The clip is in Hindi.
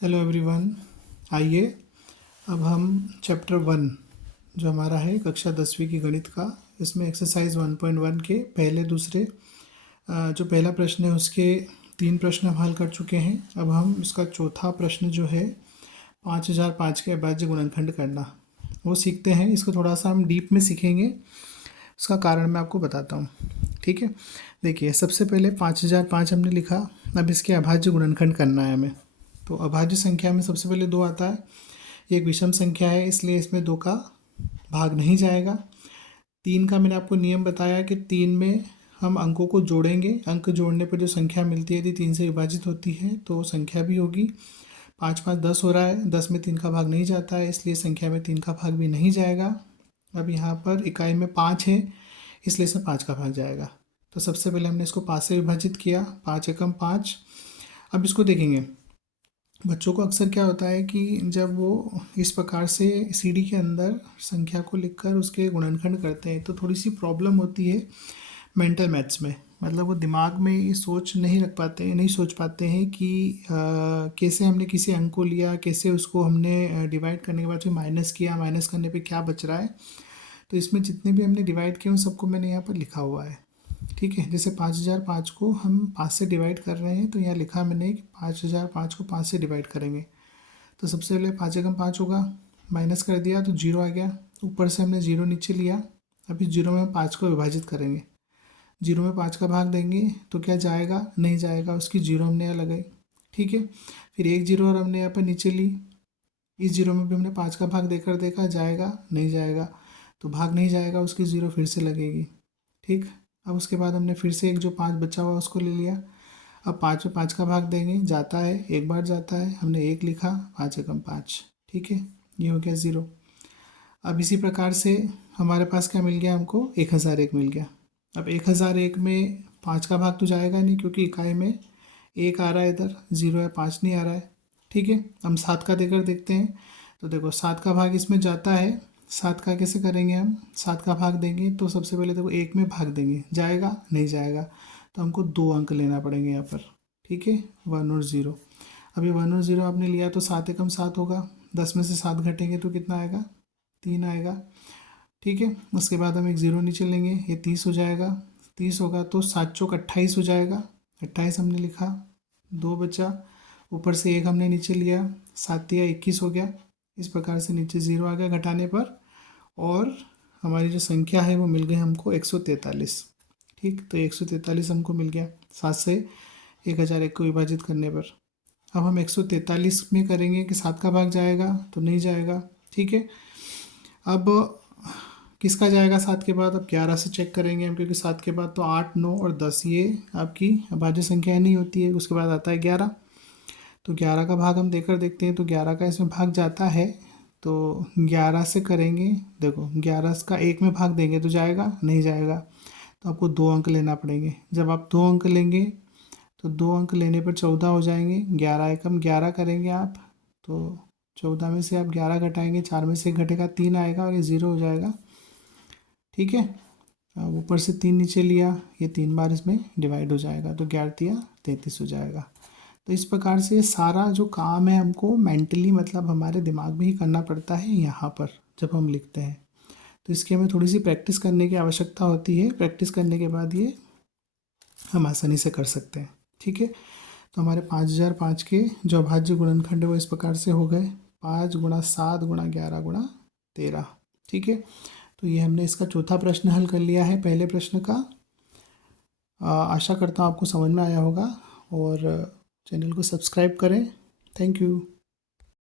Hello everyone. आइए अब हम चैप्टर 1 जो हमारा है कक्षा 10वीं की गणित का, इसमें एक्सरसाइज 1.1 के पहले दूसरे जो पहला प्रश्न है उसके 3 प्रश्न हम हल कर चुके हैं। अब हम इसका चौथा प्रश्न जो है 5005 के अभाज्य गुणनखंड करना वो सीखते हैं। इसको थोड़ा सा हम डीप में सीखेंगे, उसका कारण मैं आपको बताता हूँ। ठीक है, देखिए सबसे पहले 5005 हमने लिखा। अब इसके अभाज्य गुणनखंड करना है हमें। तो अभाज्य संख्या में सबसे पहले 2 आता है, एक विषम संख्या है इसलिए इसमें 2 का भाग नहीं जाएगा। 3 का मैंने आपको नियम बताया कि 3 में हम अंकों को जोड़ेंगे, अंक जोड़ने पर जो संख्या मिलती है यदि 3 से विभाजित होती है तो संख्या भी होगी। 5 5 10 हो रहा है, 10 में 3 का भाग नहीं जाता है इसलिए संख्या में 3 का भाग भी नहीं जाएगा। अब यहाँ पर इकाई में 5 है इसलिए इसमें 5 का भाग जाएगा। तो सबसे पहले हमने इसको 5 से विभाजित किया, 5 एकम 5। अब इसको देखेंगे, बच्चों को अक्सर क्या होता है कि जब वो इस प्रकार से सीढ़ी के अंदर संख्या को लिखकर उसके गुणनखंड करते हैं तो थोड़ी सी प्रॉब्लम होती है मेंटल मैथ्स में। मतलब वो दिमाग में ये सोच नहीं रख पाते हैं, नहीं सोच पाते हैं कि कैसे हमने किसी अंक को लिया, कैसे उसको हमने डिवाइड करने के बाद फिर माइनस किया, माइनस करने पे क्या बच रहा है। तो इसमें जितने भी हमने डिवाइड किए उन सबको मैंने यहाँ पर लिखा हुआ है। ठीक है, जैसे 5005 को हम 5 से डिवाइड कर रहे हैं तो यहाँ लिखा मैंने कि 5005 को 5 से डिवाइड करेंगे। तो सबसे पहले 5 एकम 5 होगा, माइनस कर दिया तो 0 आ गया, ऊपर से हमने 0 नीचे लिया। अभी 0 में 5 को विभाजित करेंगे, 0 में 5 का भाग देंगे तो क्या जाएगा, नहीं जाएगा, उसकी 0 हमने यहाँ लगाई। ठीक है, फिर एक 0 और हमने यहाँ पर नीचे ली, इस 0 में भी हमने 5 का भाग देकर देखा, जाएगा नहीं जाएगा, तो भाग नहीं जाएगा, उसकी 0 फिर से लगेगी। ठीक, अब उसके बाद हमने फिर से एक जो 5 बचा हुआ उसको ले लिया। अब 5 में 5 का भाग देंगे, जाता है, एक बार जाता है, हमने 1 लिखा, 5 एकम 5। ठीक है, ये हो गया 0। अब इसी प्रकार से हमारे पास क्या मिल गया, हमको 1001 मिल गया। अब 1001 में 5 का भाग तो जाएगा नहीं क्योंकि इकाई में 1 आ रहा है, इधर 0 है, 5 नहीं आ रहा है। ठीक है, हम 7 का देकर देखते हैं। तो देखो 7 का भाग इसमें जाता है, 7 का कैसे करेंगे हम, 7 का भाग देंगे तो सबसे पहले देखो 1 में भाग देंगे, जाएगा नहीं जाएगा, तो हमको 2 अंक लेना पड़ेंगे यहाँ पर। ठीक है, 1 और 0। अब ये 1 और 0 आपने लिया तो 7 एकम 7 होगा, 10 में से 7 घटेंगे तो कितना आएगा, 3 आएगा। ठीक है, उसके बाद हम एक 0 नीचे लेंगे, ये 30 हो जाएगा, 30 होगा तो 7 चौक 28 हो जाएगा, 28 हमने लिखा, 2 बचा, ऊपर से 1 हमने नीचे लिया, 7 या 21 हो गया। इस प्रकार से नीचे 0 आ गया घटाने पर, और हमारी जो संख्या है वो मिल गई हमको 143। ठीक, तो 143 हमको मिल गया 7 से 1001 को विभाजित करने पर। अब हम 143 में करेंगे कि 7 का भाग जाएगा तो नहीं जाएगा। ठीक है, अब किसका जाएगा 7 के बाद, अब 11 से चेक करेंगे हम, क्योंकि 7 के बाद तो 8 9 और 10 ये आपकी अभाज्य संख्या नहीं होती है। उसके बाद आता है 11, तो 11 का भाग हम देकर देखते हैं तो 11 का इसमें भाग जाता है। तो 11 से करेंगे, देखो 11 का 1 में भाग देंगे तो जाएगा नहीं जाएगा, तो आपको 2 अंक लेना पड़ेंगे। जब आप 2 अंक लेंगे तो 2 अंक लेने पर 14 हो जाएंगे, 11 एकम 11 करेंगे आप, तो 14 में से आप 11 घटाएंगे, 4 में से घटेगा 3 आएगा और ये 0 हो जाएगा। ठीक है, अब ऊपर से 3 नीचे लिया, ये 3 बार इसमें डिवाइड हो जाएगा तो 11 या 33 हो जाएगा। तो इस प्रकार से सारा जो काम है हमको मेंटली, मतलब हमारे दिमाग में ही करना पड़ता है यहाँ पर जब हम लिखते हैं। तो इसकी हमें थोड़ी सी प्रैक्टिस करने की आवश्यकता होती है, प्रैक्टिस करने के बाद ये हम आसानी से कर सकते हैं। ठीक है, तो हमारे 5005 के जो अभाज्य गुणनखंड है वो इस प्रकार से हो गए, 5 गुणा 7 गुणा 11 गुणा 13। ठीक है, तो ये हमने इसका चौथा प्रश्न हल कर लिया है पहले प्रश्न का। आशा करता हूँ आपको समझ में आया होगा, और चैनल को सब्सक्राइब करें। Thank you.